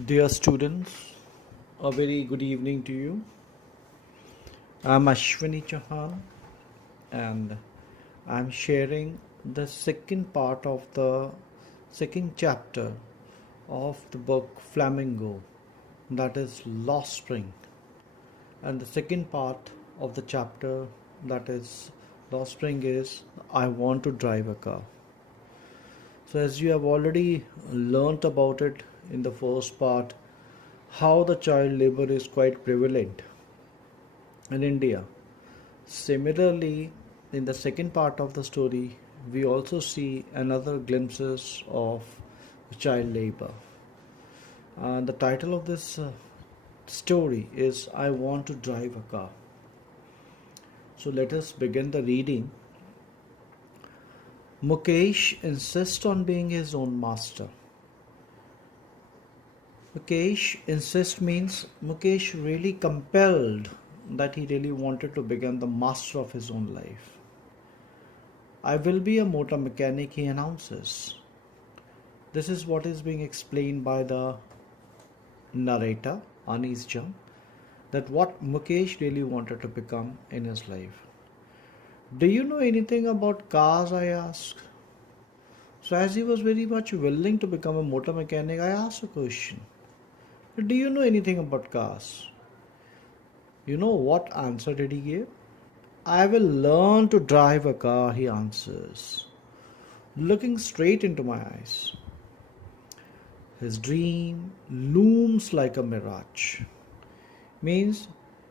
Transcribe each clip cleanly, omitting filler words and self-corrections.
Dear students, a very good evening to you. I'm Ashwini Chauhan and I'm sharing the second part of the second chapter of the book Flamingo, that is Lost Spring, and the second part of the chapter, that is Lost Spring, is I Want to Drive a Car. So, as you have already learnt about it in the first part, how the child labor is quite prevalent in India. Similarly, in the second part of the story, we also see another glimpses of child labor. And the title of this story is I Want to Drive a Car. So let us begin the reading. Mukesh insists on being his own master. Mukesh insist means Mukesh really compelled that he really wanted to become the master of his own life. I will be a motor mechanic, he announces. This is what is being explained by the narrator, Anis Jung, that what Mukesh really wanted to become in his life. Do you know anything about cars? I asked. So, as he was very much willing to become a motor mechanic, I asked a question. Do you know anything about cars? You know what answer did he give? I will learn to drive a car, he answers, looking straight into my eyes. His dream looms like a mirage. Means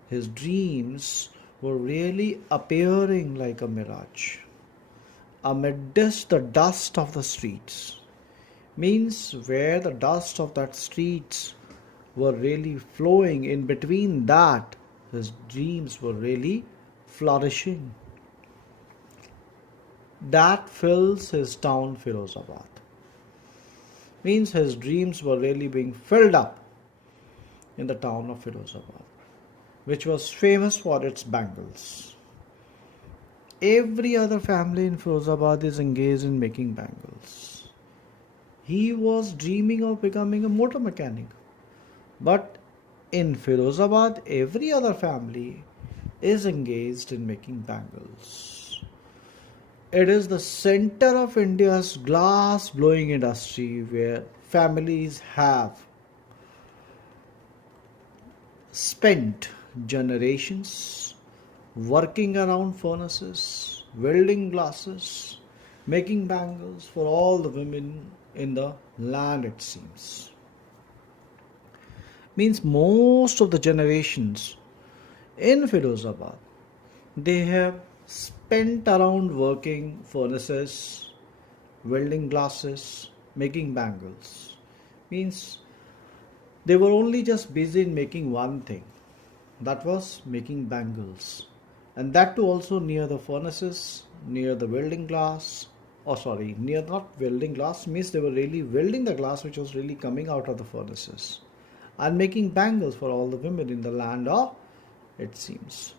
his dreams were really appearing like a mirage. Amidst the dust of the streets. Means where the dust of that streets were really flowing, in between that his dreams were really flourishing. That fills his town Firozabad. Means his dreams were really being filled up in the town of Firozabad, which was famous for its bangles. Every other family in Firozabad is engaged in making bangles. He was dreaming of becoming a motor mechanic. But in Firozabad, every other family is engaged in making bangles. It is the center of India's glass blowing industry where families have spent generations working around furnaces, welding glasses, making bangles for all the women in the land, it seems. Means most of the generations in Firozabad, they have spent around working furnaces, welding glasses, making bangles. Means they were only just busy in making one thing, that was making bangles, and that too also near the furnaces, near the welding glass, near not welding glass, means they were really welding the glass which was really coming out of the furnaces and making bangles for all the women in the land of, it seems.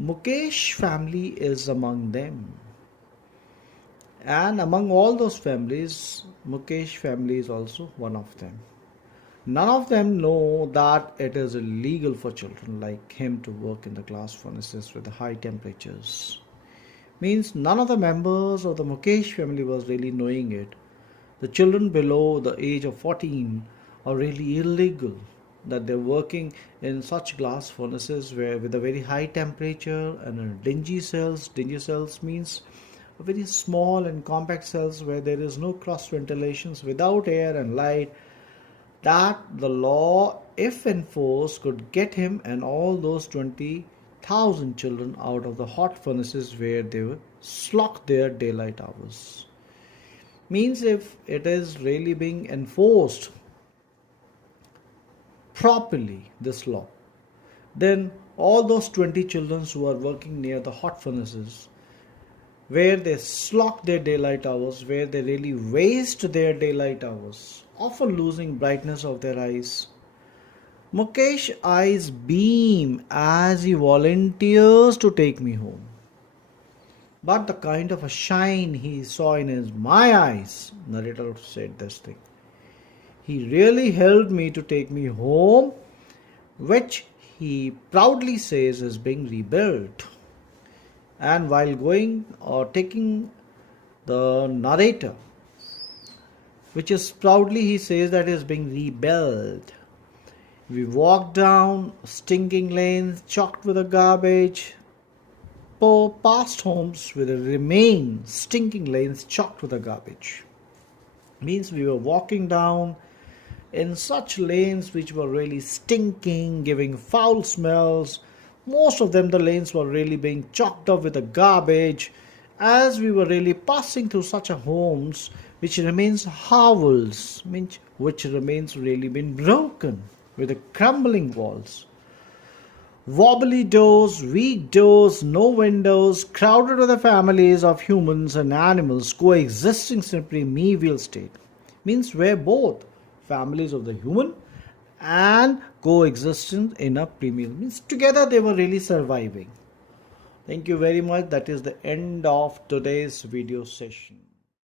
Mukesh family is among them. And among all those families, Mukesh family is also one of them. None of them know that it is illegal for children like him to work in the glass furnaces with the high temperatures. Means none of the members of the Mukesh family was really knowing it. The children below the age of 14 are really illegal, that they're working in such glass furnaces where with a very high temperature and dingy cells. Dingy cells means very small and compact cells where there is no cross ventilations, without air and light, that the law, if enforced, could get him and all those 20,000 children out of the hot furnaces where they would slog their daylight hours. Means if it is really being enforced properly, this law, then all those 20 children who are working near the hot furnaces where they slog their daylight hours, where they really waste their daylight hours, often losing brightness of their eyes. Mukesh's eyes beam as he volunteers to take me home. But the kind of a shine he saw in my eyes, narrator said this thing, He really helped me to take me home, which he proudly says is being rebuilt. And while going or taking the narrator, which is proudly he says that is being rebuilt. We walked down stinking lanes choked with the garbage, past homes with the remain stinking lanes choked with the garbage. Means we were walking down in such lanes which were really stinking, giving foul smells. Most of them, the lanes were really being choked up with the garbage, as we were really passing through such a homes which remains hovels, means which remains really been broken with the crumbling walls. Wobbly doors, weak doors, no windows, crowded with the families of humans and animals coexisting simply medieval state. Means where both families of the human and coexistence in a premium. Means together they were really surviving. Thank you very much. That is the end of today's video session.